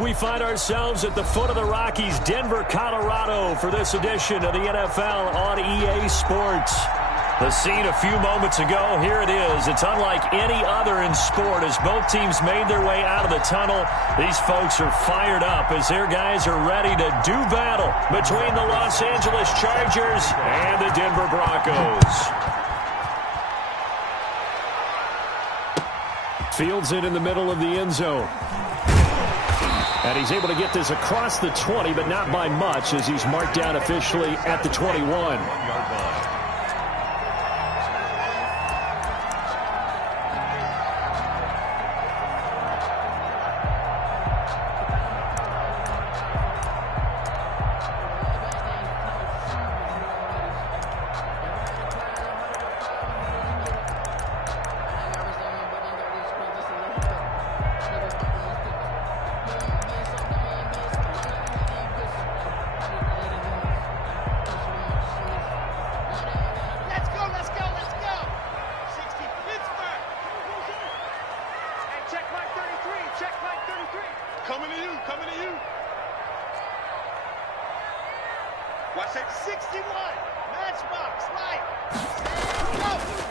We find ourselves at the foot of the Rockies, Denver, Colorado, for this edition of the NFL on EA Sports. The scene a few moments ago, here it is. It's unlike any other in sport as both teams made their way out of the tunnel. These folks are fired up as their guys are ready to do battle between the Los Angeles Chargers and the Denver Broncos. Fields it in the middle of the end zone. And he's able to get this across the 20, but not by much as he's marked down officially at the 21.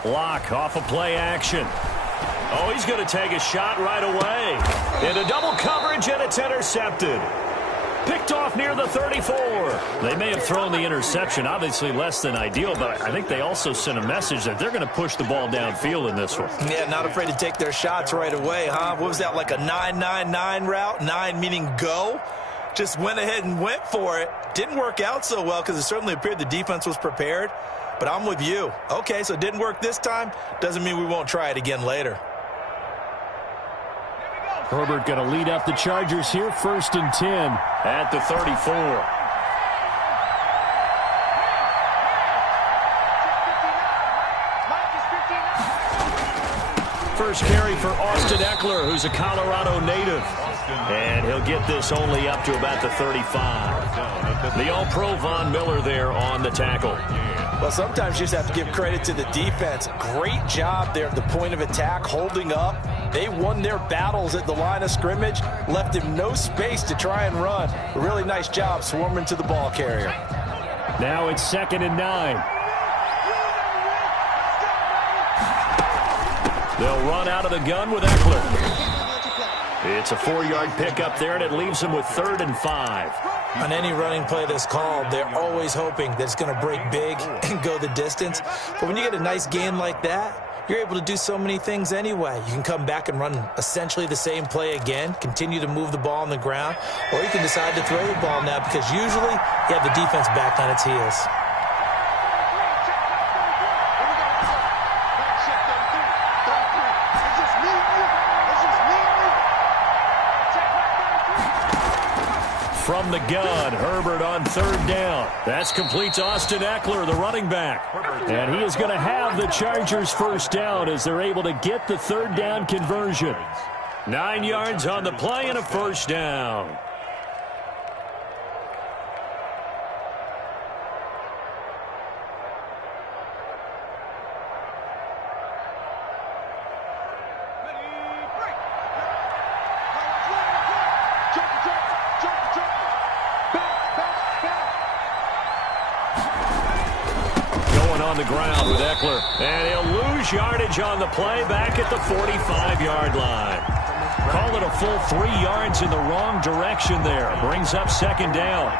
Lock off of play action. Oh, he's going to take a shot right away. Into double coverage, and it's intercepted. Picked off near the 34. They may have thrown the interception, obviously less than ideal, but I think they also sent a message that they're going to push the ball downfield in this one. Yeah, not afraid to take their shots right away, huh? What was that, like a 9-9-9 route? 9 meaning go? Just went ahead and went for it. Didn't work out so well because it certainly appeared the defense was prepared. But I'm with you. Okay, so it didn't work this time. Doesn't mean we won't try it again later. Herbert going to lead up the Chargers here, 1st and 10 at the 34. First carry for Austin Eckler, who's a Colorado native. And he'll get this only up to about the 35. The All-Pro Von Miller there on the tackle. Well, sometimes you just have to give credit to the defense. Great job there at the point of attack, holding up. They won their battles at the line of scrimmage, left him no space to try and run. A really nice job swarming to the ball carrier. Now it's 2nd and 9. They'll run out of the gun with Eckler. It's a 4-yard pickup there, and it leaves them with 3rd and 5. On any running play that's called, they're always hoping that it's going to break big and go the distance. But when you get a nice gain like that, you're able to do so many things anyway. You can come back and run essentially the same play again, continue to move the ball on the ground, or you can decide to throw the ball now because usually you have the defense back on its heels. From the gun, Herbert on 3rd down. That's complete to Austin Eckler, the running back. And he is going to have the Chargers 1st down as they're able to get the 3rd down conversion. 9 yards on the play and a 1st down. On the ground with Eckler, and he'll lose yardage on the play back at the 45-yard line. Call it a full 3 yards in the wrong direction there. Brings up 2nd down.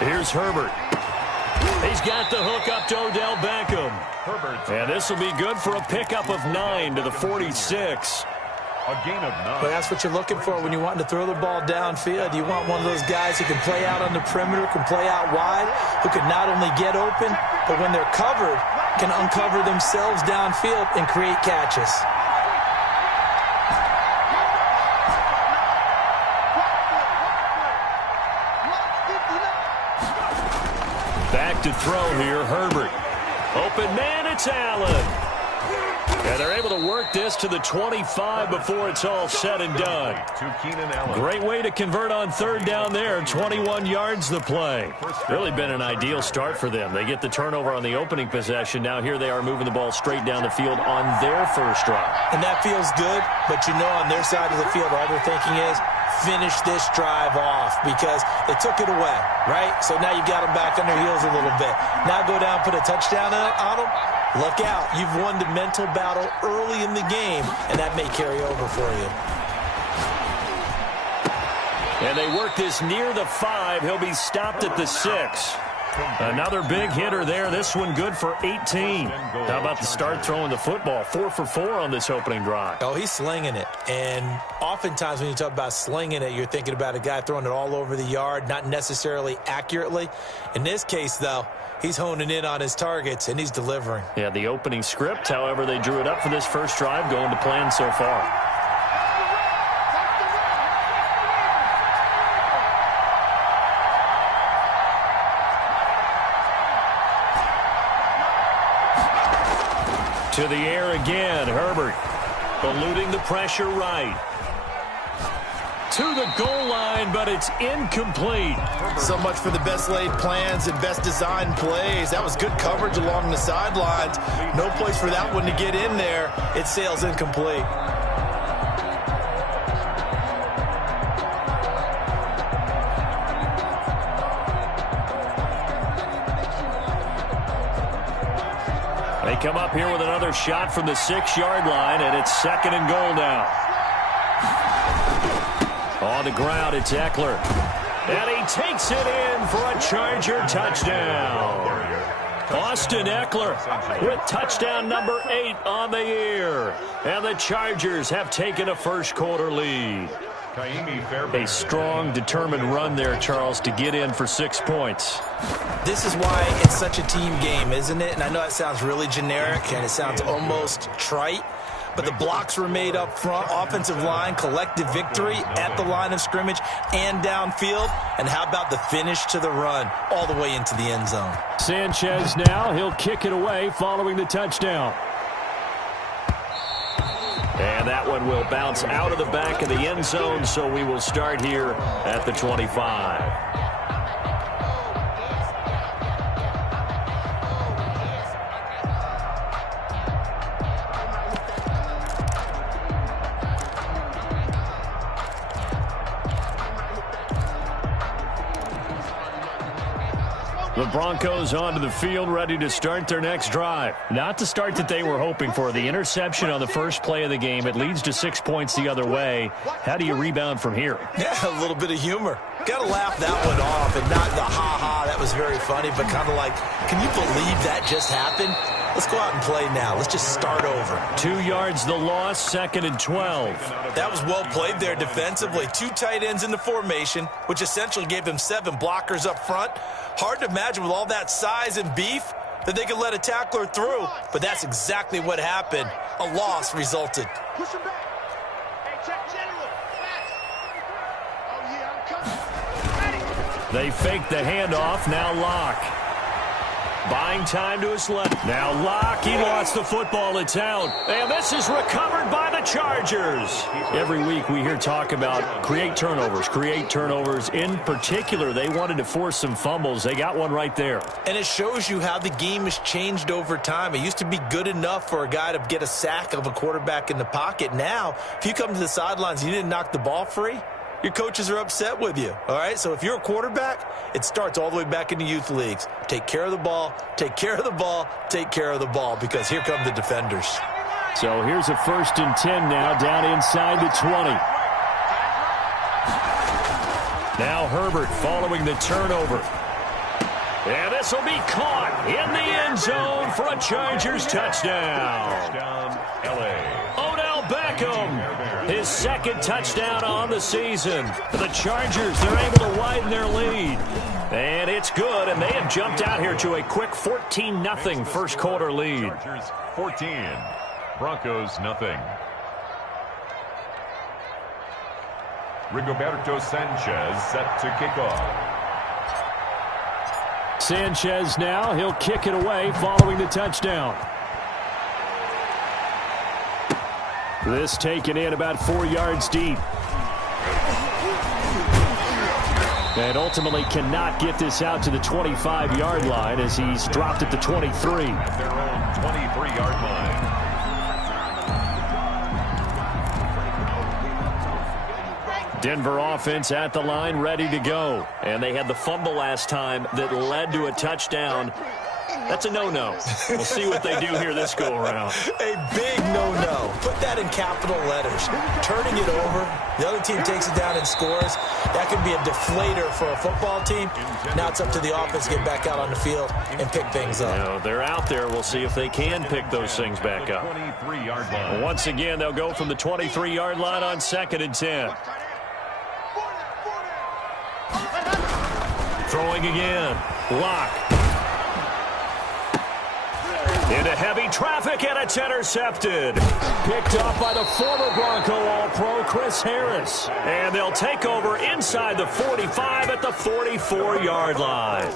Here's Herbert. He's got the hook up to Odell Beckham. And this will be good for a pickup of 9 to the 46. A gain of 9. But that's what you're looking for when you want to throw the ball downfield. You want one of those guys who can play out on the perimeter, can play out wide, who can not only get open, but when they're covered, can uncover themselves downfield and create catches. Back to throw here, Herbert. Open man, it's Allen. And they're able to work this to the 25 before it's all said and done. Great way to convert on third down there. 21 yards the play. Really been an ideal start for them. They get the turnover on the opening possession. Now here they are moving the ball straight down the field on their first drive. And that feels good, but you know on their side of the field, all they're thinking is, finish this drive off because they took it away, right? So now you've got them back on their heels a little bit. Now go down, put a touchdown on them. Look out. You've won the mental battle early in the game, and that may carry over for you. And they work this near the 5. He'll be stopped at the 6. Another big hitter there. This one good for 18. How about the start throwing the football? 4 for 4 on this opening drive. Oh, he's slinging it. And oftentimes when you talk about slinging it, you're thinking about a guy throwing it all over the yard, not necessarily accurately. In this case, though, he's honing in on his targets, and he's delivering. Yeah, the opening script, however, they drew it up for this first drive, going to plan so far. To the air again, Herbert. Eluding the pressure right. To the goal line, but it's incomplete. So much for the best laid plans and best designed plays. That was good coverage along the sidelines. No place for that one to get in there. It sails incomplete. They come up here with another shot from the 6-yard line, and it's 2nd and goal now. On the ground, it's Eckler. And he takes it in for a Charger touchdown. Austin Eckler with touchdown number 8 on the year. And the Chargers have taken a first-quarter lead. A strong, determined run there, Charles, to get in for 6 points. This is why it's such a team game, isn't it? And I know it sounds really generic and it sounds almost trite, but the blocks were made up front, offensive line, collective victory at the line of scrimmage and downfield. And how about the finish to the run all the way into the end zone? Sanchez now, he'll kick it away following the touchdown. And that one will bounce out of the back of the end zone, so we will start here at the 25. The Broncos onto the field, ready to start their next drive. Not the start that they were hoping for. The interception on the first play of the game. It leads to 6 points the other way. How do you rebound from here? Yeah, a little bit of humor. Got to laugh that one off and not the ha-ha. That was very funny, but kind of like, can you believe that just happened? Let's go out and play now. Let's just start over. 2 yards the loss, 2nd and 12. That was well played there defensively. 2 tight ends in the formation, which essentially gave them 7 blockers up front. Hard to imagine with all that size and beef that they could let a tackler through, but that's exactly what happened. A loss resulted. Push him back. Hey, check general. Back. Oh, yeah, I'm coming. Ready. They fake the handoff. Now Locke. Buying time to his left. Now Locke, he lost the football. It's out. And this is recovered by the Chargers. Every week we hear talk about create turnovers. In particular, they wanted to force some fumbles. They got one right there. And it shows you how the game has changed over time. It used to be good enough for a guy to get a sack of a quarterback in the pocket. Now, if you come to the sidelines and you didn't knock the ball free, your coaches are upset with you, all right? So if you're a quarterback, it starts all the way back in the youth leagues. Take care of the ball, take care of the ball, take care of the ball, because here come the defenders. So here's a 1st and 10 now, down inside the 20. Now Herbert following the turnover. And this will be caught in the end zone for a Chargers touchdown. Odell Beckham, his 2nd touchdown on the season. The Chargers, they're able to widen their lead. And it's good, and they have jumped out here to a quick 14-0 first-quarter lead. Chargers 14, Broncos nothing. Rigoberto Sanchez set to kick off. Sanchez now, he'll kick it away following the touchdown. This taken in about 4 yards deep. And ultimately cannot get this out to the 25-yard line as he's dropped at the 23. At their own 23-yard line. Denver offense at the line, ready to go. And they had the fumble last time that led to a touchdown. That's a no-no. We'll see what they do here this go-around. A big no-no. Put that in capital letters. Turning it over, the other team takes it down and scores. That could be a deflator for a football team. Now it's up to the offense to get back out on the field and pick things up. No, they're out there. We'll see if they can pick those things back up. 23-yard line. Once again, they'll go from the 23-yard line on 2nd and 10. Throwing again. Lock. Into heavy traffic, and it's intercepted. Picked up by the former Bronco All-Pro, Chris Harris. And they'll take over inside the 45 at the 44-yard line.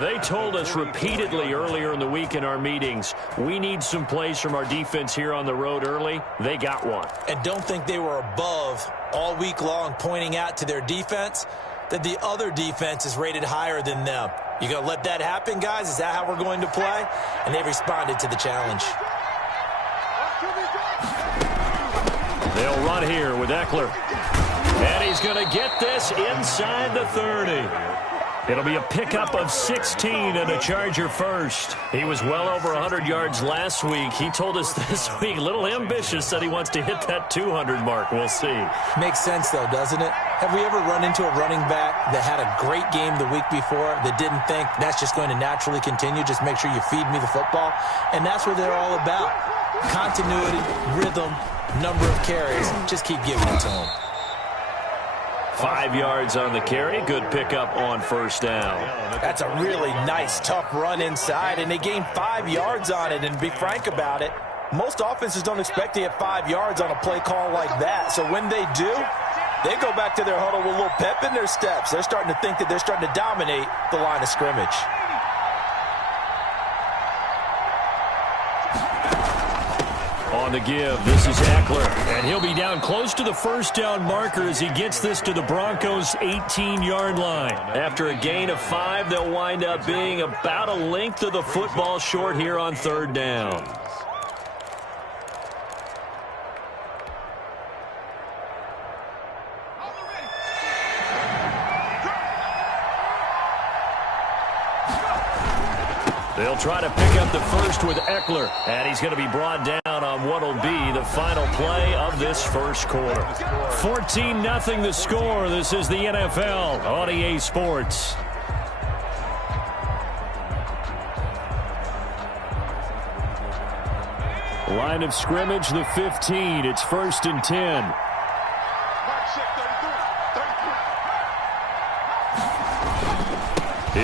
They told us repeatedly earlier in the week in our meetings, we need some plays from our defense here on the road early. They got one. And don't think they were above all week long pointing out to their defense that the other defense is rated higher than them. You going to let that happen, guys? Is that how we're going to play? And they responded to the challenge. They'll run here with Eckler. And he's going to get this inside the 30. It'll be a pickup of 16 and a Charger first. He was well over 100 yards last week. He told us this week, a little ambitious, that he wants to hit that 200 mark. We'll see. Makes sense, though, doesn't it? Have we ever run into a running back that had a great game the week before that didn't think that's just going to naturally continue? Just make sure you feed me the football. And that's what they're all about. Continuity, rhythm, number of carries. Just keep giving it to them. 5 yards on the carry. Good pickup on first down. That's a really nice, tough run inside, and they gained 5 yards on it. And to be frank about it, most offenses don't expect to get 5 yards on a play call like that. So when they do, they go back to their huddle with a little pep in their steps. They're starting to think that they're starting to dominate the line of scrimmage. On the give, this is Eckler, and he'll be down close to the first down marker as he gets this to the Broncos' 18-yard line. After a gain of 5, they'll wind up being about a length of the football short here on 3rd down. They'll try to pick up the first with Eckler, and he's going to be brought down on what will be the final play of this first quarter. 14-0 the score. This is the NFL on EA Sports. Line of scrimmage, the 15. It's 1st and 10.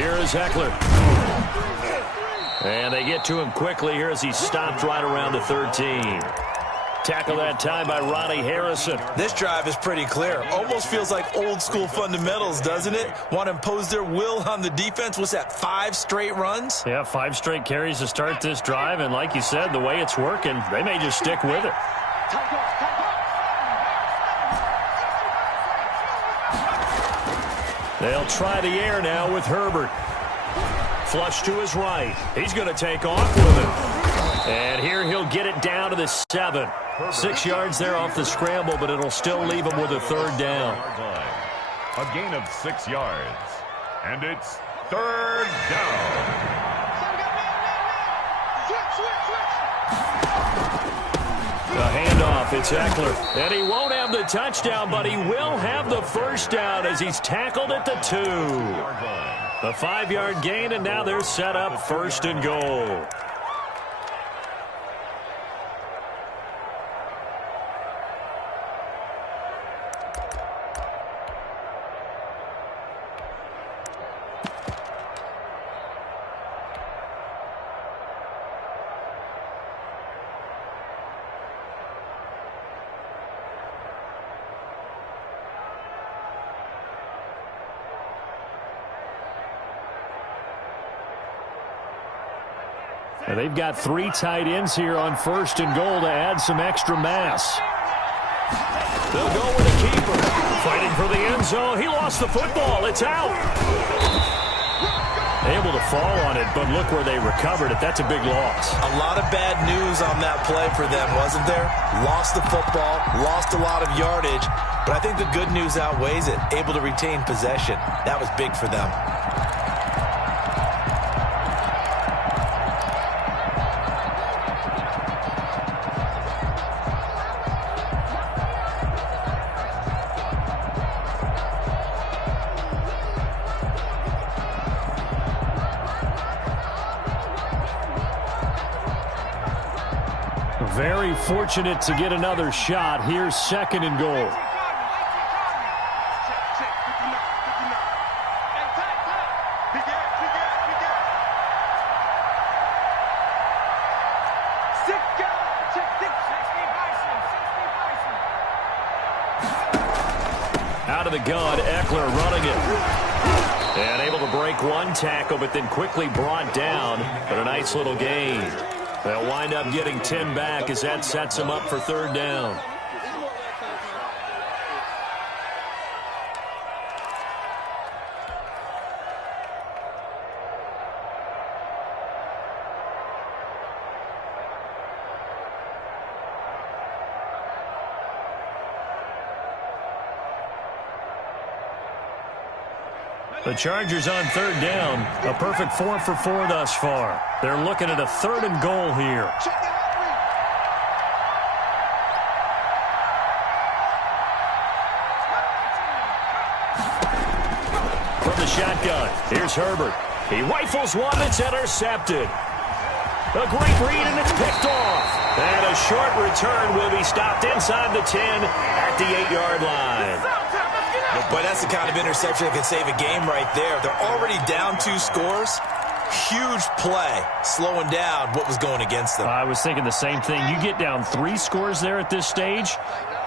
Here is Eckler. And they get to him quickly here as he stopped right around the 13. Tackle that time by Ronnie Harrison. This drive is pretty clear. Almost feels like old school fundamentals, doesn't it? Want to impose their will on the defense. Was that 5 straight runs? Yeah, 5 straight carries to start this drive. And like you said, the way it's working, they may just stick with it. They'll try the air now with Herbert. Flush to his right. He's going to take off with it. And here he'll get it down to the 7. 6 yards there off the scramble, but it'll still leave him with a 3rd down. A gain of 6 yards. And it's 3rd down. The handoff, it's Eckler. And he won't have the touchdown, but he will have the first down as he's tackled at the 2. A 5-yard gain, and now they're set up 1st and goal. And they've got 3 tight ends here on 1st and goal to add some extra mass. They'll go with the keeper. Fighting for the end zone. He lost the football. It's out. Able to fall on it, but look where they recovered it. That's a big loss. A lot of bad news on that play for them, wasn't there? Lost the football, lost a lot of yardage, but I think the good news outweighs it. Able to retain possession. That was big for them. Very fortunate to get another shot. Here's 2nd and goal. Out of the gun, Eckler running it. And able to break 1 tackle, but then quickly brought down. But a nice little gain. They'll wind up getting 10 back as that sets them up for 3rd down. The Chargers on 3rd down. A perfect 4 for 4 thus far. They're looking at a 3rd and goal here. From the shotgun, here's Herbert. He rifles one that's intercepted. A great read, and it's picked off. And a short return will be stopped inside the 10 at the 8-yard line. Boy, that's the kind of interception that can save a game right there. They're already down 2 scores. Huge play, slowing down what was going against them. I was thinking the same thing. You get down 3 scores there at this stage,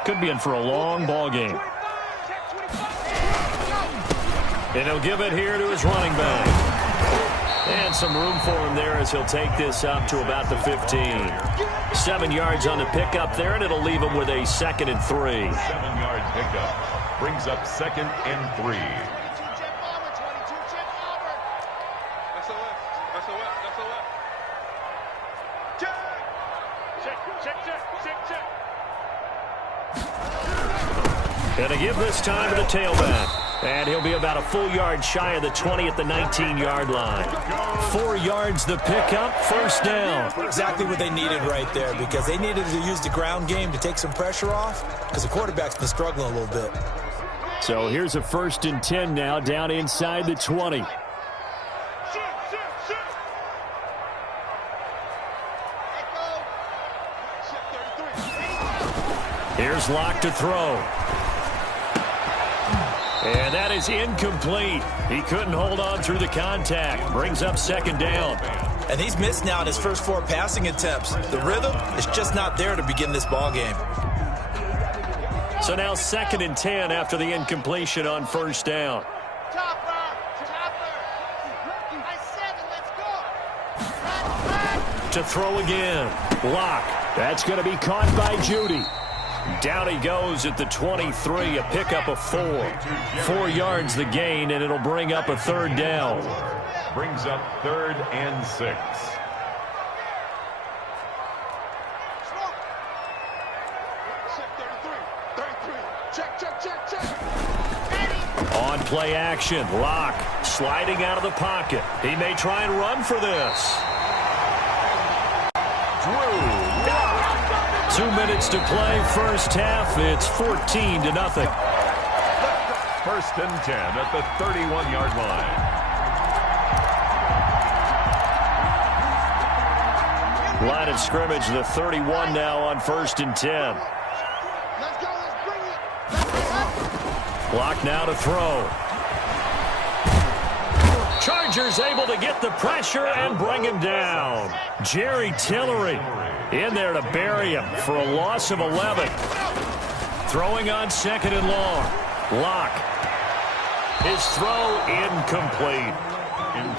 could be in for a long ball game. And he'll give it here to his running back. And some room for him there as he'll take this up to about the 15. 7 yards on the pickup there, and it'll leave him with a 2nd and 3. 7-yard pickup brings up 2nd and 3. Gonna give this time to the tailback. And he'll be about a full yard shy of the 20 at the 19-yard line. 4 yards the pickup, 1st down. Exactly what they needed right there, because they needed to use the ground game to take some pressure off, because the quarterback's been struggling a little bit. So here's a 1st and 10 now, down inside the 20. Here's Locke to throw. And that is incomplete. He couldn't hold on through the contact. Brings up 2nd down. And he's missed now in his first 4 passing attempts. The rhythm is just not there to begin this ball game. So now 2nd and 10 after the incompletion on 1st down. To throw again. Locke. That's going to be caught by Judy. Down he goes at the 23, a pickup of 4. 4 yards the gain, and it'll bring up a 3rd down. Brings up 3rd and 6. On play action, Locke sliding out of the pocket. He may try and run for this. 2 minutes to play, 1st half. It's 14-0. 1st and 10 at the 31-yard line. Line of scrimmage, the 31 now on 1st and 10. Clock now to throw. Chargers able to get the pressure and bring him down. Jerry Tillery in there to bury him for a loss of 11. Throwing on 2nd and long. Locke. His throw incomplete.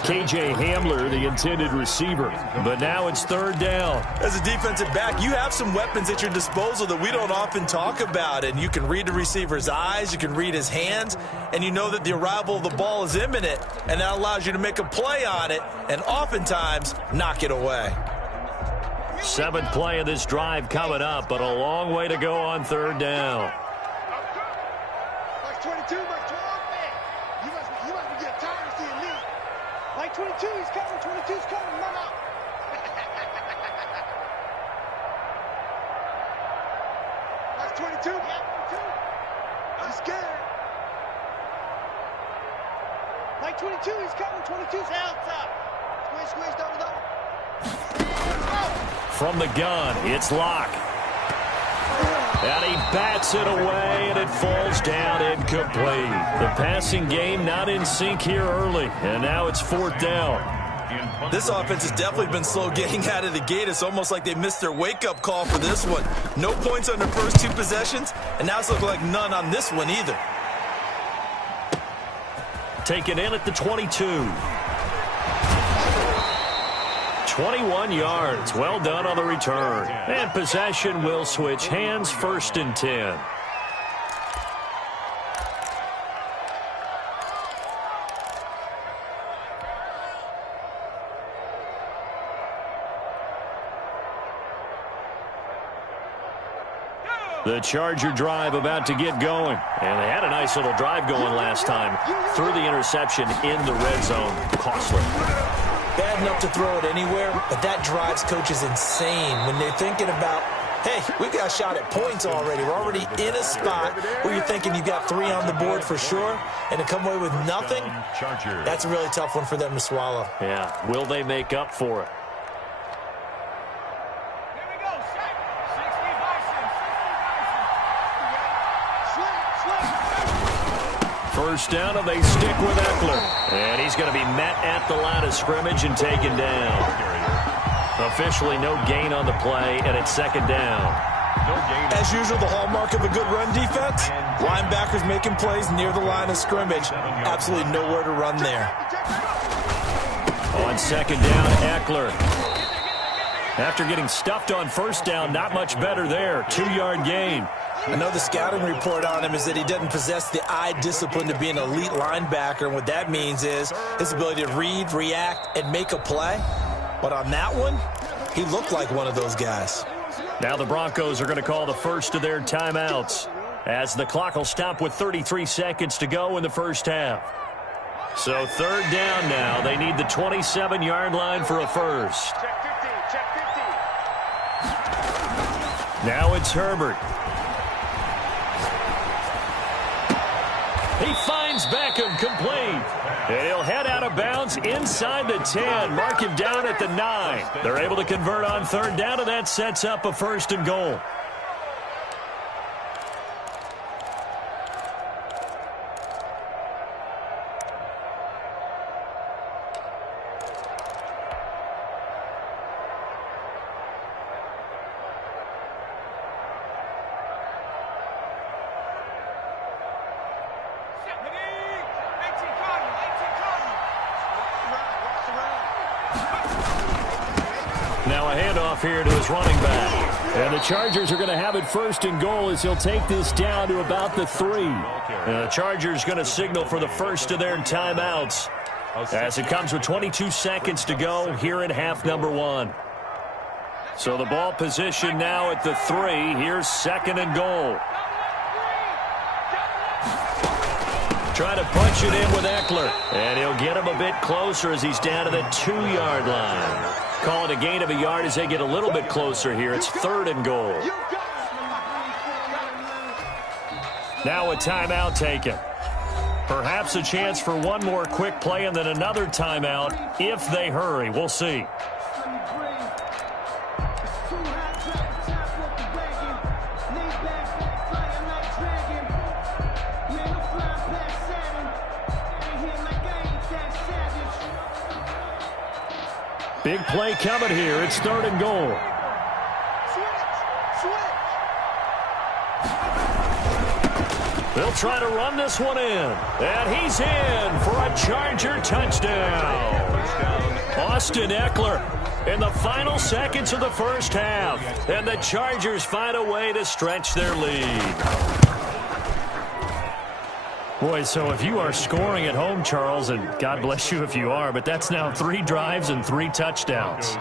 KJ Hamler, the intended receiver. But now it's third down. As a defensive back, you have some weapons at your disposal that we don't often talk about. And you can read the receiver's eyes, you can read his hands, and you know that the arrival of the ball is imminent. And that allows you to make a play on it and oftentimes knock it away. Seventh play of this drive coming up, but a long way to go on third down. Like 22, like 12, man. You must be getting tired of seeing me. Like 22, he's coming. 22's coming. Run out. Like 22. Yeah, 22. I'm scared. Like 22, he's coming. 22's out top. Squeeze, squeeze, double, double. From the gun, it's Locke. And he bats it away, and it falls down incomplete. The passing game not in sync here early, and now it's fourth down. This offense has definitely been slow getting out of the gate. It's almost like they missed their wake-up call for this one. No points on their first two possessions, and now it's looking like none on this one either. Taken in at the 22. 21 yards. Well done on the return. And possession will switch hands, first and 10. The Charger drive about to get going. And they had a nice little drive going last time. Threw the interception in the red zone. Costly. Bad enough to throw it anywhere, but that drives coaches insane when they're thinking about, hey, we've got a shot at points already. We're already in a spot where you're thinking you've got 3 on the board for sure, and to come away with nothing, that's a really tough one for them to swallow. Yeah, will they make up for it? Here we go. 60 Bison. First down, and they stick with Eckler. And he's going to be met at the line of scrimmage and taken down. Officially no gain on the play, and it's second down. As usual, the hallmark of a good run defense, linebackers making plays near the line of scrimmage. Absolutely nowhere to run there. On second down, Eckler. After getting stuffed on first down, not much better there. 2-yard gain. I know the scouting report on him is that he doesn't possess the eye discipline to be an elite linebacker. And what that means is his ability to read, react, and make a play. But on that one, he looked like one of those guys. Now the Broncos are going to call the first of their timeouts, as the clock will stop with 33 seconds to go in the first half. So third down now. They need the 27-yard line for a first. Check 15. Check 15. Now it's Herbert. He finds Beckham complete. And he'll head out of bounds inside the 10. Mark him down at the 9. They're able to convert on third down, and that sets up a first and goal. Now a handoff here to his running back. And the Chargers are going to have it first and goal as he'll take this down to about the 3. And the Chargers going to signal for the first of their timeouts as it comes with 22 seconds to go here in half number 1. So the ball position now at the 3. Here's second and goal. Trying to punch it in with Eckler. And he'll get him a bit closer as he's down to the 2-yard line. Call it a gain of a yard as they get a little bit closer here. It's third and goal. Now a timeout taken. Perhaps a chance for one more quick play and then another timeout if they hurry. We'll see. Big play coming here. It's third and goal. They'll try to run this one in. And he's in for a Charger touchdown. Austin Eckler in the final seconds of the first half. And the Chargers find a way to stretch their lead. Boy, so if you are scoring at home, Charles, and God bless you if you are, but that's now 3 drives and 3 touchdowns.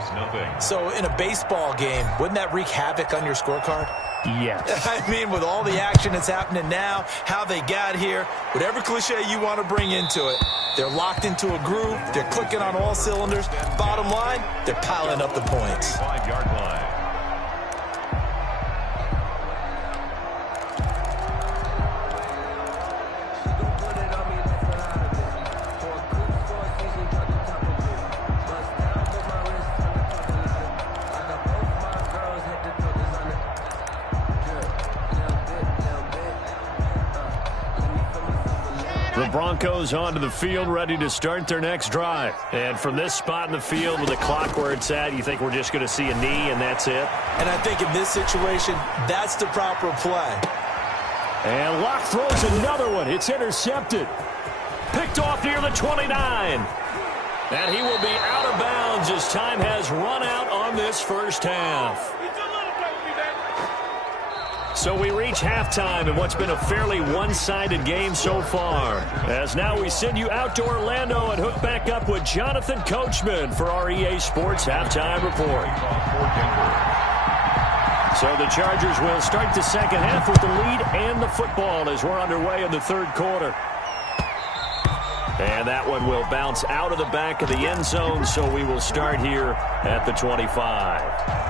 So in a baseball game, wouldn't that wreak havoc on your scorecard? Yes. I mean, with all the action that's happening now, how they got here, whatever cliche you want to bring into it, they're locked into a groove, they're clicking on all cylinders. Bottom line, they're piling up the points. 5-yard line. The Broncos onto the field, ready to start their next drive. And from this spot in the field with the clock where it's at, you think we're just going to see a knee and that's it? And I think in this situation, that's the proper play. And Locke throws another one. It's intercepted. Picked off near the 29. And he will be out of bounds as time has run out on this first half. So we reach halftime in what's been a fairly one-sided game so far. As now we send you out to Orlando and hook back up with Jonathan Coachman for our EA Sports Halftime Report. So the Chargers will start the second half with the lead and the football as we're underway in the third quarter. And that one will bounce out of the back of the end zone, so we will start here at the 25.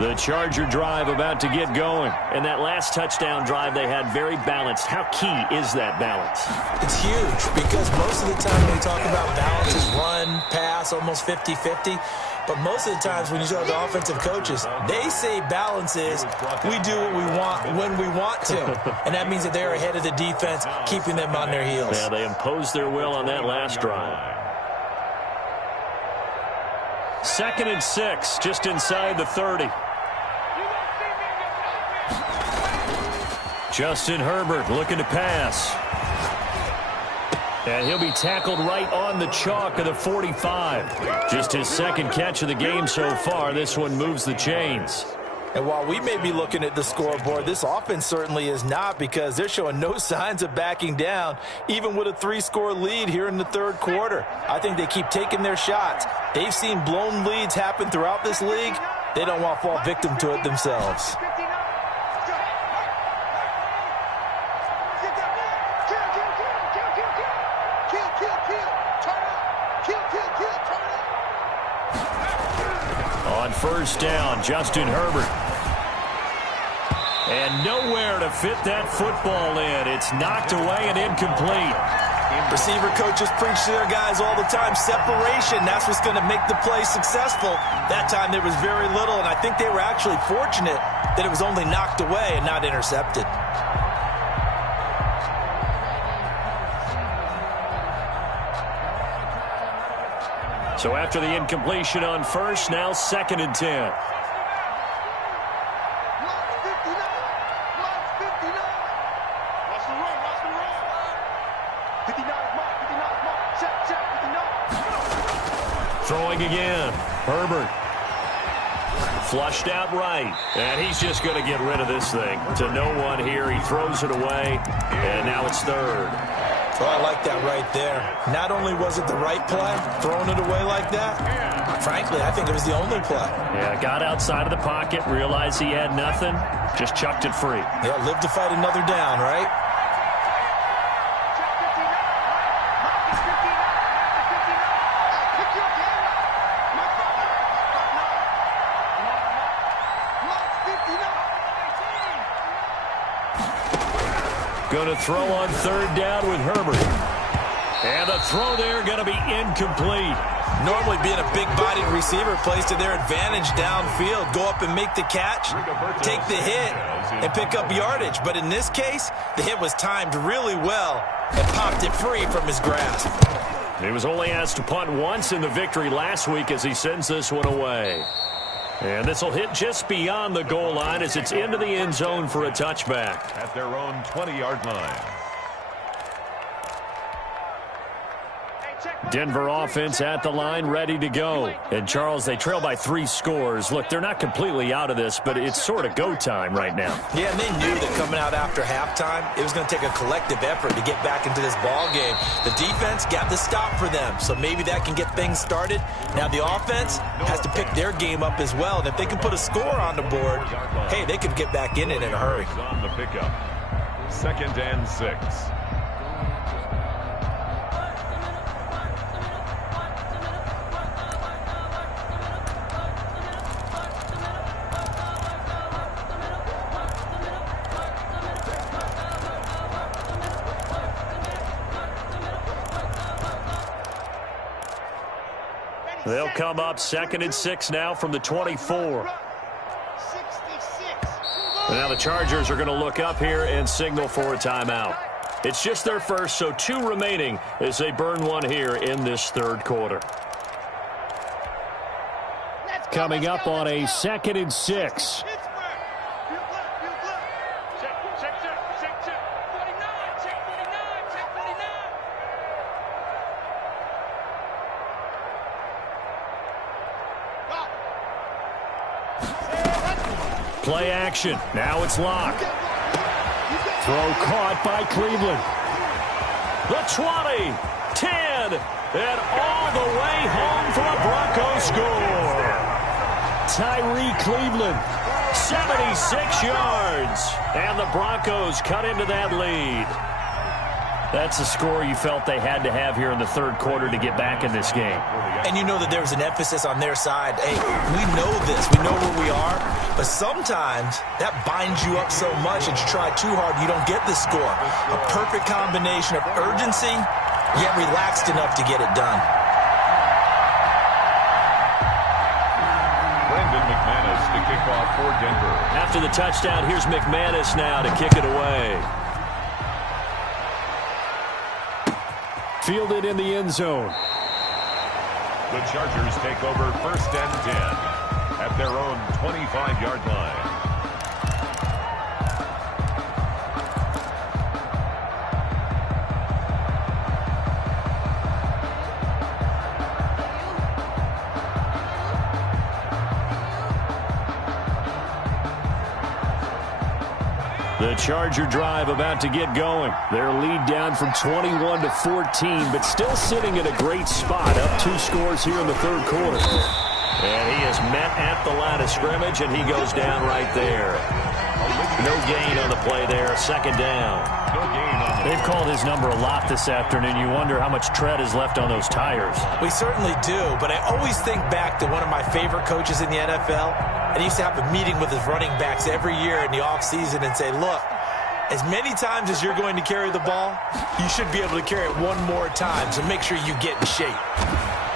The Charger drive about to get going. And that last touchdown drive they had very balanced. How key is that balance? It's huge because most of the time when we talk about balance is run, pass, almost 50-50. But most of the times when you talk to offensive coaches, they say balance is we do what we want when we want to. And that means that they're ahead of the defense, keeping them on their heels. Yeah, they imposed their will on that last drive. 2nd and 6, just inside the 30. Justin Herbert looking to pass. And he'll be tackled right on the chalk of the 45. Just his second catch of the game so far. This one moves the chains. And while we may be looking at the scoreboard, this offense certainly is not, because they're showing no signs of backing down, even with a 3-score lead here in the third quarter. I think they keep taking their shots. They've seen blown leads happen throughout this league. They don't want to fall victim to it themselves. On first down, Justin Herbert. And nowhere to fit that football in. It's knocked away and incomplete. Receiver coaches preach to their guys all the time. Separation, that's what's going to make the play successful. That time there was very little, and I think they were actually fortunate that it was only knocked away and not intercepted. So after the incompletion on first, now 2nd and 10. Throwing again. Herbert. Flushed out right. And he's just going to get rid of this thing. To no one here. He throws it away. And now it's 3rd. Oh, I like that right there. Not only was it the right play, throwing it away like that, frankly, I think it was the only play. Yeah, got outside of the pocket, realized he had nothing, just chucked it free. Yeah, live to fight another down, right? Going to throw on 3rd down with Herbert. And the throw there going to be incomplete. Normally being a big-bodied receiver plays to their advantage downfield. Go up and make the catch, take the hit, and pick up yardage. But in this case, the hit was timed really well and popped it free from his grasp. He was only asked to punt once in the victory last week as he sends this one away. And this will hit just beyond the goal line as it's into the end zone for a touchback. At their own 20-yard line. Denver offense at the line, ready to go. And, Charles, they trail by 3 scores. Look, they're not completely out of this, but it's sort of go time right now. Yeah, and they knew that coming out after halftime, it was going to take a collective effort to get back into this ball game. The defense got the stop for them, so maybe that can get things started. Now the offense has to pick their game up as well, and if they can put a score on the board, hey, they could get back in it in a hurry. On the pickup. 2nd and 6. They'll come up 2nd and 6 now from the 24. And now the Chargers are going to look up here and signal for a timeout. It's just their first, so 2 remaining as they burn one here in this 3rd quarter. Coming up on a 2nd and 6. Play action. Now it's Locke. Throw caught by Cleveland. The 20, 10, and all the way home for a Broncos score. Tyree Cleveland, 76 yards. And the Broncos cut into that lead. That's a score you felt they had to have here in the 3rd quarter to get back in this game. And you know that there was an emphasis on their side. Hey, we know this. We know where we are. But sometimes that binds you up so much that you try too hard, you don't get the score. A perfect combination of urgency, yet relaxed enough to get it done. Brandon McManus to kick off for Denver. After the touchdown, here's McManus now to kick it away. Fielded in the end zone. The Chargers take over 1st and 10 at their own 25-yard line. The Charger drive about to get going. Their lead down from 21 to 14, but still sitting in a great spot. Up 2 scores here in the 3rd quarter. And he is met at the line of scrimmage, and he goes down right there. No gain on the play there. 2nd down. They've called his number a lot this afternoon. You wonder how much tread is left on those tires. We certainly do, but I always think back to one of my favorite coaches in the NFL. And he used to have a meeting with his running backs every year in the offseason and say, look, as many times as you're going to carry the ball, you should be able to carry it one more time, so make sure you get in shape.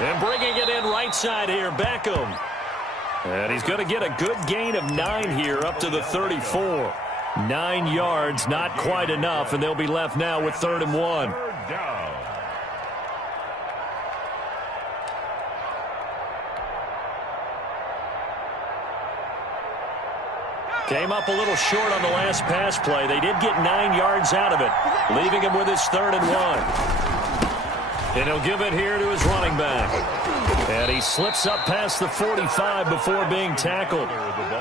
And bringing it in right side here, Beckham. And he's going to get a good gain of 9 here up to the 34. 9 yards, not quite enough, and they'll be left now with 3rd and 1. Came up a little short on the last pass play. They did get 9 yards out of it, leaving him with his 3rd and 1. And he'll give it here to his running back. And he slips up past the 45 before being tackled.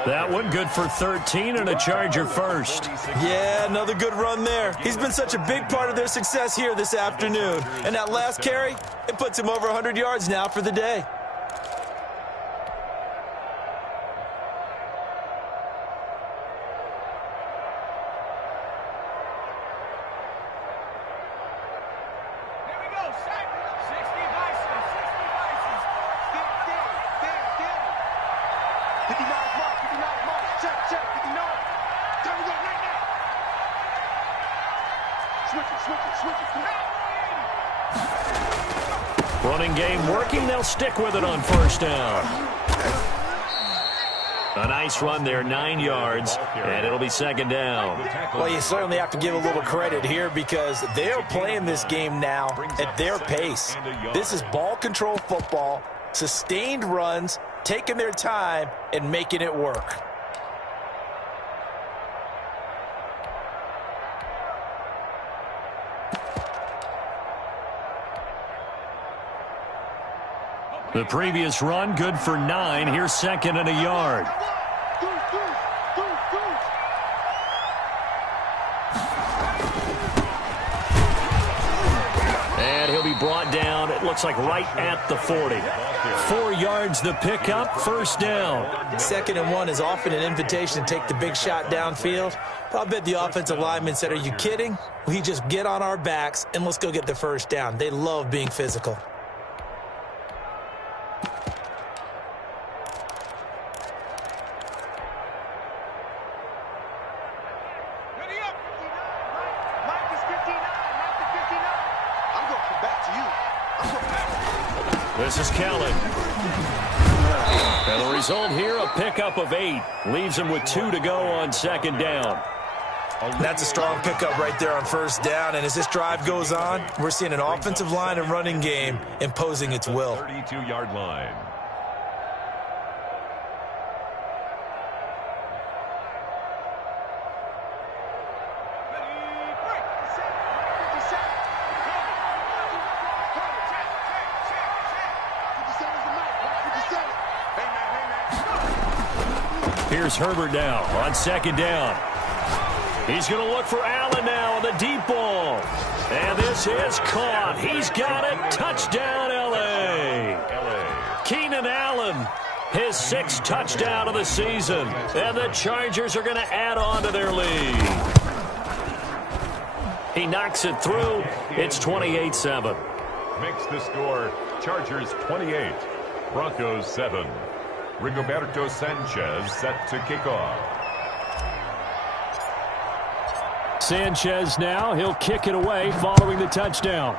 That one good for 13 and a Charger first. Yeah, another good run there. He's been such a big part of their success here this afternoon. And that last carry, it puts him over 100 yards now for the day. Running game working. They'll stick with it on first down. A nice run there, 9 yards, and it'll be second down. Well, you certainly have to give a little credit here because they're playing this game now at their pace. This is ball control football, sustained runs, taking their time, and making it work. The previous run, good for 9. Here's second and a yard. And he'll be brought down, it looks like right at the 40. 4 yards the pickup, first down. 2nd and 1 is often an invitation to take the big shot downfield. But I bet the offensive lineman said, are you kidding? We just get on our backs and let's go get the first down. They love being physical. This is Kelly. And the result here, a pickup of 8. Leaves him with 2 to go on second down. That's a strong pickup right there on first down. And as this drive goes on, we're seeing an offensive line and running game imposing its will. 32-yard line. Here's Herbert now on second down. He's going to look for Allen now on the deep ball. And this is caught. He's got it. Touchdown, L.A. Keenan Allen, his 6th touchdown of the season. And the Chargers are going to add on to their lead. He knocks it through. It's 28-7. Makes the score Chargers 28, Broncos 7. Rigoberto Sanchez set to kick off. Sanchez now, he'll kick it away following the touchdown.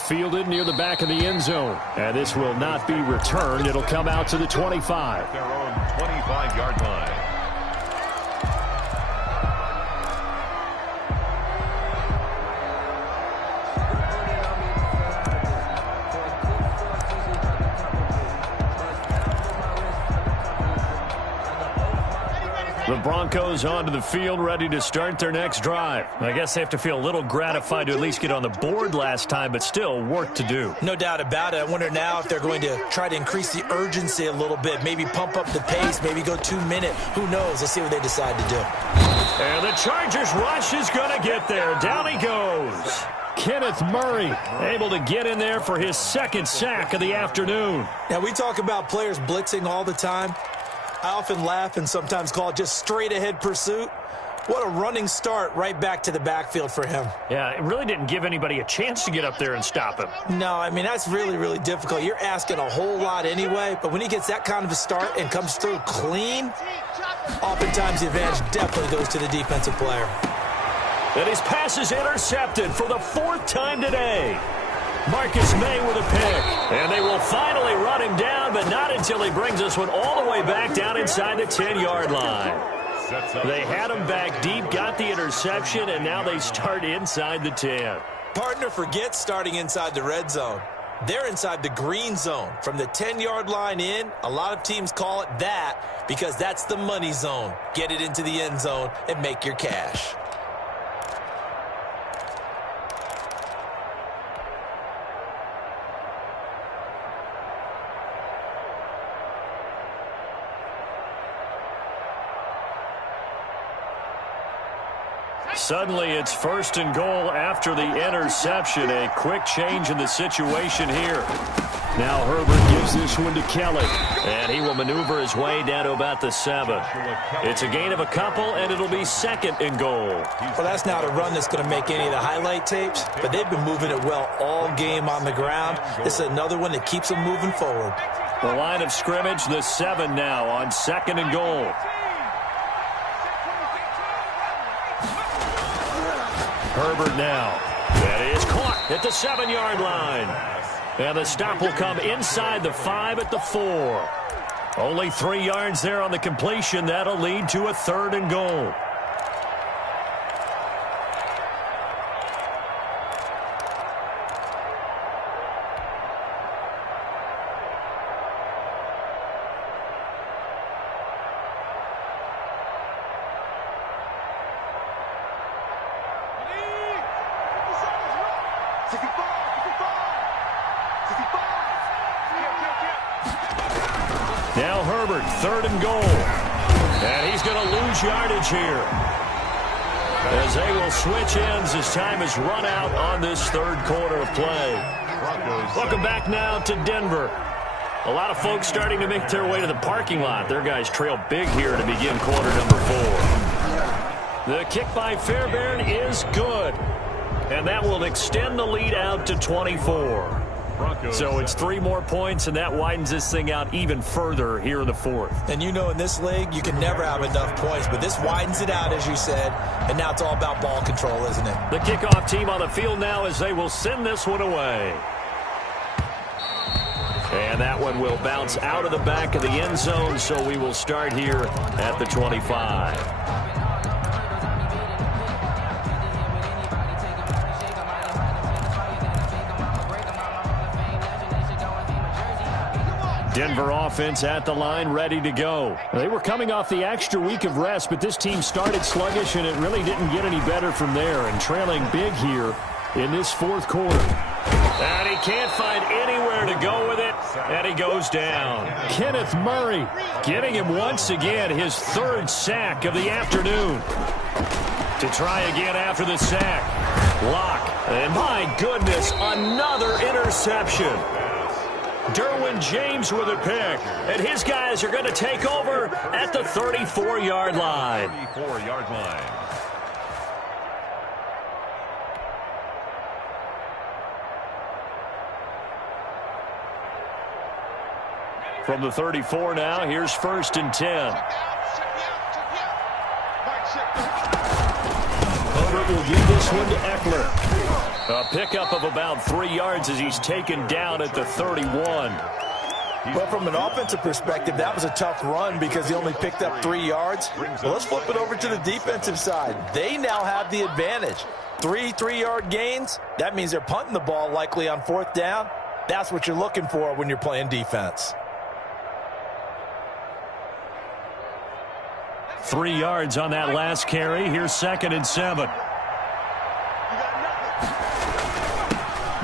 Fielded near the back of the end zone. And this will not be returned. It'll come out to the 25. Their own 25-yard line. The Broncos onto the field, ready to start their next drive. I guess they have to feel a little gratified to at least get on the board last time, but still work to do. No doubt about it. I wonder now if they're going to try to increase the urgency a little bit, maybe pump up the pace, maybe go 2-minute. Who knows? Let's see what they decide to do. And the Chargers rush is going to get there. Down he goes. Kenneth Murray able to get in there for his 2nd sack of the afternoon. Now, we talk about players blitzing all the time. I often laugh and sometimes call it just straight-ahead pursuit. What a running start right back to the backfield for him. Yeah, it really didn't give anybody a chance to get up there and stop him. No, I mean, that's really, really difficult. You're asking a whole lot anyway, but when he gets that kind of a start and comes through clean, oftentimes the advantage definitely goes to the defensive player. And his pass is intercepted for the 4th time today. Marcus May with a pick. And they will finally run him down, but not until he brings this one all the way back down inside the 10-yard line. They had him back deep, got the interception, and now they start inside the 10. Partner forgets starting inside the red zone. They're inside the green zone. From the 10-yard line in, a lot of teams call it that because that's the money zone. Get it into the end zone and make your cash. Suddenly, it's 1st and goal after the interception. A quick change in the situation here. Now Herbert gives this one to Kelly, and he will maneuver his way down to about the 7. It's a gain of a couple, and it'll be 2nd and goal. Well, that's not a run that's going to make any of the highlight tapes, but they've been moving it well all game on the ground. This is another one that keeps them moving forward. The line of scrimmage, the 7 now on 2nd and goal. Herbert now. That is caught. at the 7-yard line. And the stop will come inside the 5 at the 4. Only 3 yards there on the completion. That'll lead to a 3rd and goal. Now Herbert, 3rd and goal. And he's going to lose yardage here, as they will switch ends as time is run out on this 3rd quarter of play. Welcome back now to Denver. A lot of folks starting to make their way to the parking lot. Their guys trail big here to begin quarter number 4. The kick by Fairbairn is good, and that will extend the lead out to 24. So it's 3 more points, and that widens this thing out even further here in the 4th. And you know, in this league, you can never have enough points, but this widens it out, as you said, and now it's all about ball control, isn't it? The kickoff team on the field now as they will send this one away. And that one will bounce out of the back of the end zone, so we will start here at the 25. Denver offense at the line, ready to go. They were coming off the extra week of rest, but this team started sluggish, and it really didn't get any better from there, and trailing big here in this 4th quarter. And he can't find anywhere to go with it, and he goes down. Kenneth Murray getting him once again, his 3rd sack of the afternoon. To try again after the sack. Lock, and my goodness, another interception. Derwin James with a pick, and his guys are going to take over at the 34-yard line. 34-yard line. From the 34 now, here's 1st and 10. Herbert will give this one to Eckler. A pickup of about 3 yards as he's taken down at the 31. Well, from an offensive perspective, that was a tough run because he only picked up 3 yards. Well, let's flip it over to the defensive side. They now have the advantage. 3 3-yard gains. That means they're punting the ball likely on 4th down. That's what you're looking for when you're playing defense. 3 yards on that last carry. Here's 2nd and 7.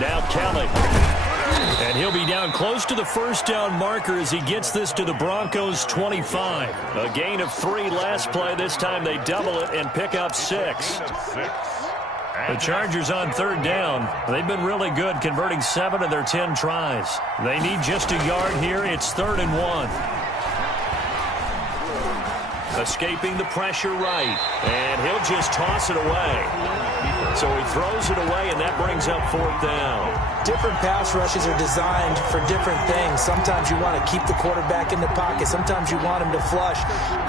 Now Kelly. And he'll be down close to the 1st down marker as he gets this to the Broncos 25. A gain of 3 last play. This time they double it and pick up 6. The Chargers on 3rd down. They've been really good, converting 7 of their 10 tries. They need just a yard here. It's 3rd and 1. Escaping the pressure right. And he'll just toss it away. So he throws it away, and that brings up 4th down. Different pass rushes are designed for different things. Sometimes you want to keep the quarterback in the pocket. Sometimes you want him to flush.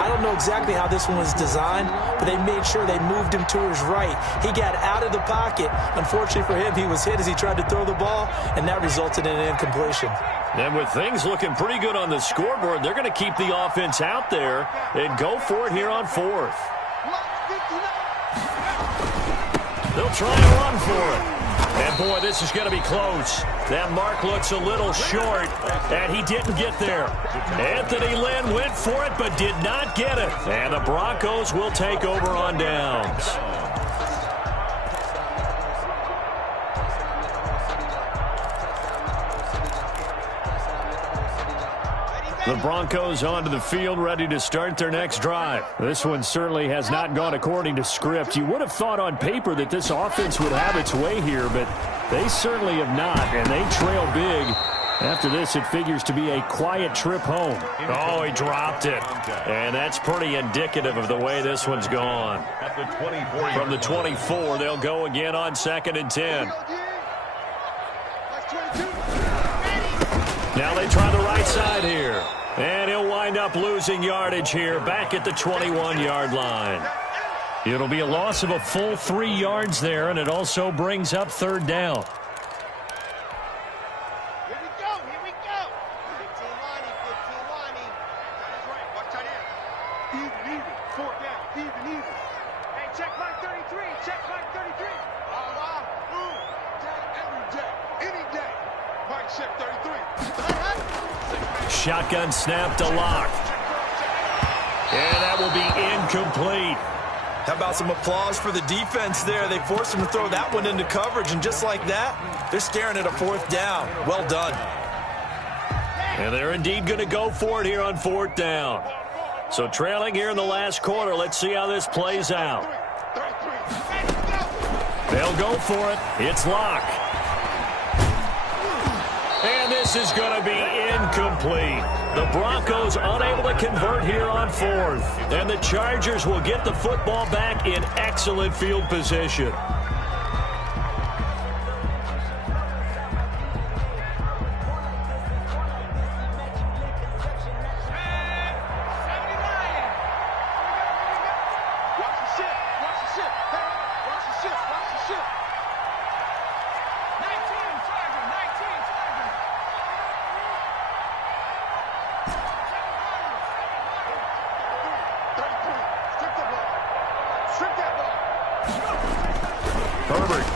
I don't know exactly how this one was designed, but they made sure they moved him to his right. He got out of the pocket. Unfortunately for him, he was hit as he tried to throw the ball, and that resulted in an incompletion. And with things looking pretty good on the scoreboard, they're going to keep the offense out there and go for it here on 4th. They'll try and run for it. And, boy, this is going to be close. That mark looks a little short, and he didn't get there. Anthony Lynn went for it but did not get it. And the Broncos will take over on downs. The Broncos onto the field, ready to start their next drive. This one certainly has not gone according to script. You would have thought on paper that this offense would have its way here, but they certainly have not, and they trail big. After this, it figures to be a quiet trip home. Oh, he dropped it. And that's pretty indicative of the way this one's gone. From the 24, they'll go again on 2nd and 10. Now they try the right side here. And he'll wind up losing yardage here back at the 21-yard line. It'll be a loss of a full 3 yards there, and it also brings up 3rd down. Fourth down, even. Hey, check Mike 33. Check Mike 33. Every day, any day. Mike check 33. Shotgun snap to Lock. And that will be incomplete. How about some applause for the defense there? They forced him to throw that one into coverage, and just like that, they're staring at a fourth down. Well done. And they're indeed going to go for it here on fourth down. So trailing here in the last quarter. Let's see how this plays out. They'll go for it. It's Lock. And this is going to be incomplete. The Broncos unable to convert here on fourth. And the Chargers will get the football back in excellent field position.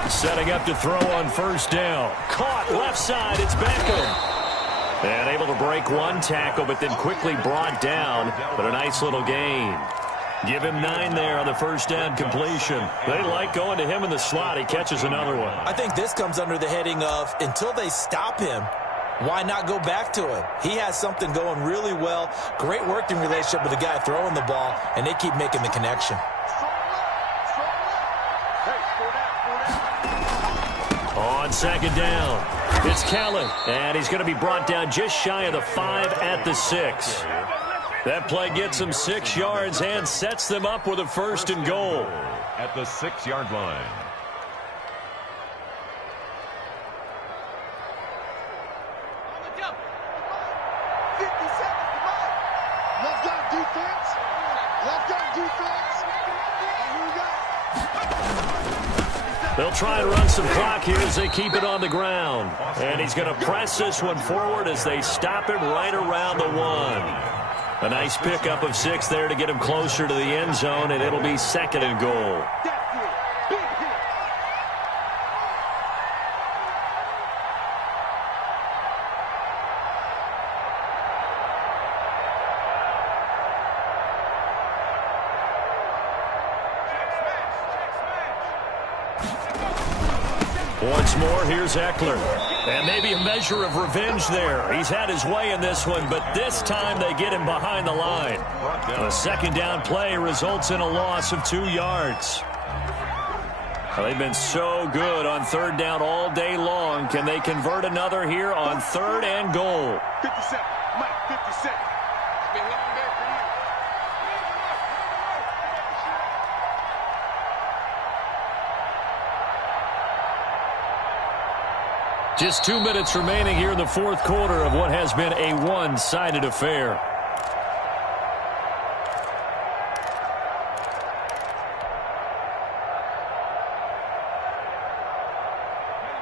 Setting up to throw on first down. Caught left side. It's Beckham. And able to break one tackle, but then quickly brought down. But a nice little gain. Give him 9 there on the first down completion. They like going to him in the slot. He catches another one. I think this comes under the heading of, until they stop him, why not go back to him? He has something going really well. Great working relationship with the guy throwing the ball, and they keep making the connection. On second down, it's Kelly, and he's going to be brought down just shy of the 5 at the 6. That play gets them 6 yards and sets them up with a first and goal. At the 6-yard line. They'll try and run some clock here as they keep it on the ground. And he's going to press this one forward as they stop him right around the 1. A nice pickup of 6 there to get him closer to the end zone, and it'll be second and goal. Once more, here's Eckler. And maybe a measure of revenge there. He's had his way in this one, but this time they get him behind the line. A second down play results in a loss of 2 yards. Well, they've been so good on third down all day long. Can they convert another here on third and goal? 57, Mike, 57. Been long day for you. Just 2 minutes remaining here in the fourth quarter of what has been a one-sided affair.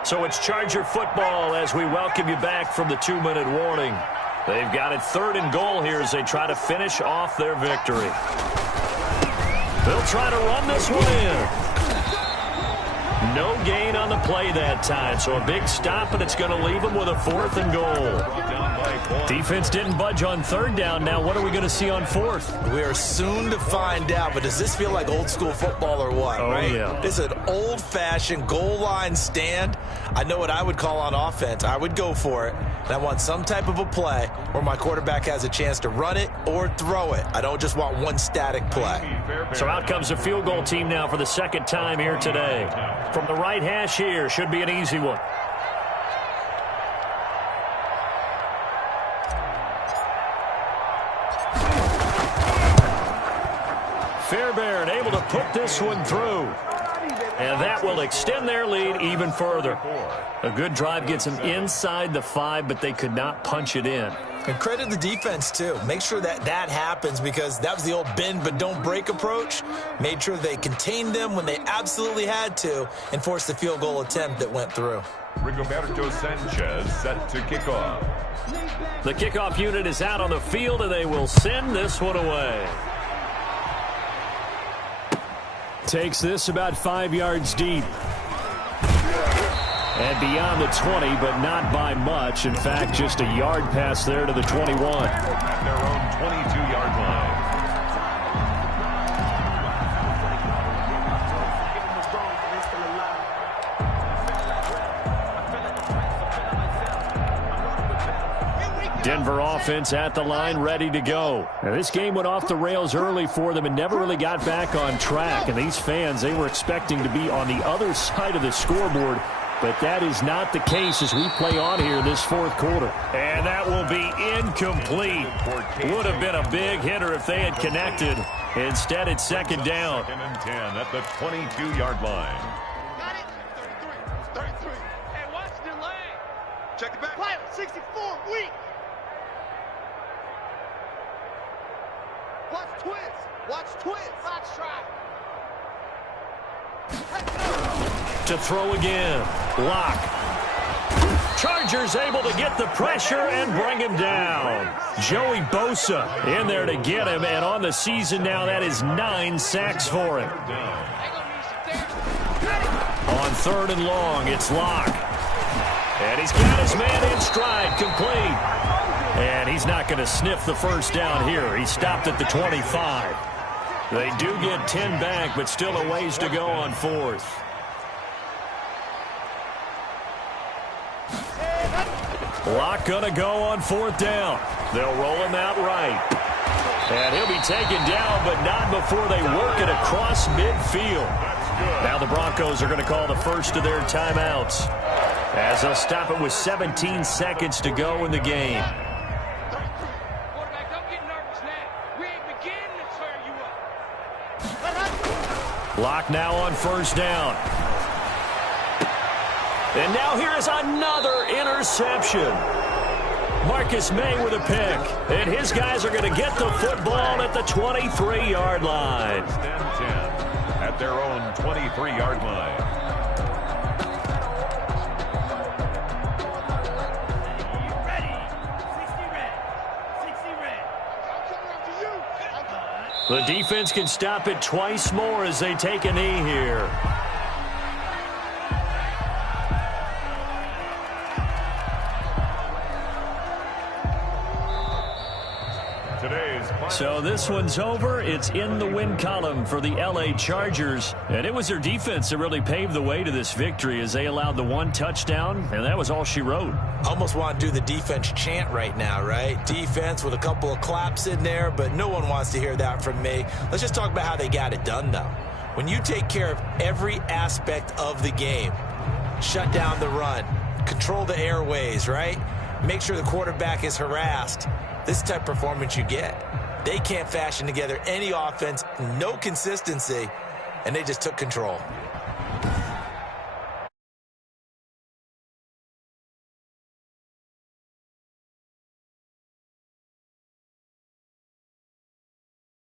So it's Charger football as we welcome you back from the 2-minute warning. They've got it third and goal here as they try to finish off their victory. They'll try to run this one in. No gain on the play that time, so a big stop, and it's going to leave them with a fourth and goal. Defense didn't budge on third down. Now what are we going to see on fourth? We are soon to find out, but does this feel like old school football or what? Oh, right? Yeah. This is an old-fashioned goal line stand. I know what I would call on offense. I would go for it, and I want some type of a play where my quarterback has a chance to run it or throw it. I don't just want one static play. So out comes the field goal team now for the second time here today. From the right hash here, should be an easy one. Fairbairn able to put this one through. And that will extend their lead even further. A good drive gets them inside the 5, but they could not punch it in. And credit the defense, too. Make sure that that happens because that was the old bend but don't break approach. Made sure they contained them when they absolutely had to and forced the field goal attempt that went through. Rigoberto Sanchez set to kick off. The kickoff unit is out on the field, and they will send this one away. Takes this about 5 yards deep. And beyond the 20, but not by much. In fact, just a yard pass there to the 21. At their own 22-yard line. Denver offense at the line, ready to go. Now, this game went off the rails early for them and never really got back on track. And these fans, they were expecting to be on the other side of the scoreboard. But that is not the case as we play on here this fourth quarter. And that will be incomplete. Would have been a big hitter if they had connected. Instead, it's second down. 2nd and 10 at the 22-yard line. Got it. 33. Hey, watch the lane. Check it back. Pilot 64, weak. Watch twist. Watch twist. Box try. To throw again. Lock. Chargers able to get the pressure and bring him down. Joey Bosa in there to get him, and on the season now, that is 9 sacks for him. On 3rd and long, it's Lock. And he's got his man in stride, complete. And he's not going to sniff the first down here. He stopped at the 25. They do get 10 back, but still a ways to go on 4th. Lock gonna go on 4th down. They'll roll him out right. And he'll be taken down, but not before they work it across midfield. Now the Broncos are going to call the first of their timeouts, as they'll stop it with 17 seconds to go in the game. Quarterback, don't get nervous now. We ain't beginning to tear you up. Lock now on 1st down. And now here is another interception. Marcus May with a pick. And his guys are going to get the football at the 23-yard line. 10 at their own 23-yard line. The defense can stop it twice more as they take a knee here. So this one's over. It's in the win column for the LA Chargers. And it was their defense that really paved the way to this victory as they allowed the 1 touchdown, and that was all she wrote. Almost want to do the defense chant right now, right? Defense with a couple of claps in there, but no one wants to hear that from me. Let's just talk about how they got it done, though. When you take care of every aspect of the game, shut down the run, control the airways, right? Make sure the quarterback is harassed. This type of performance you get. They can't fashion together any offense, no consistency, and they just took control.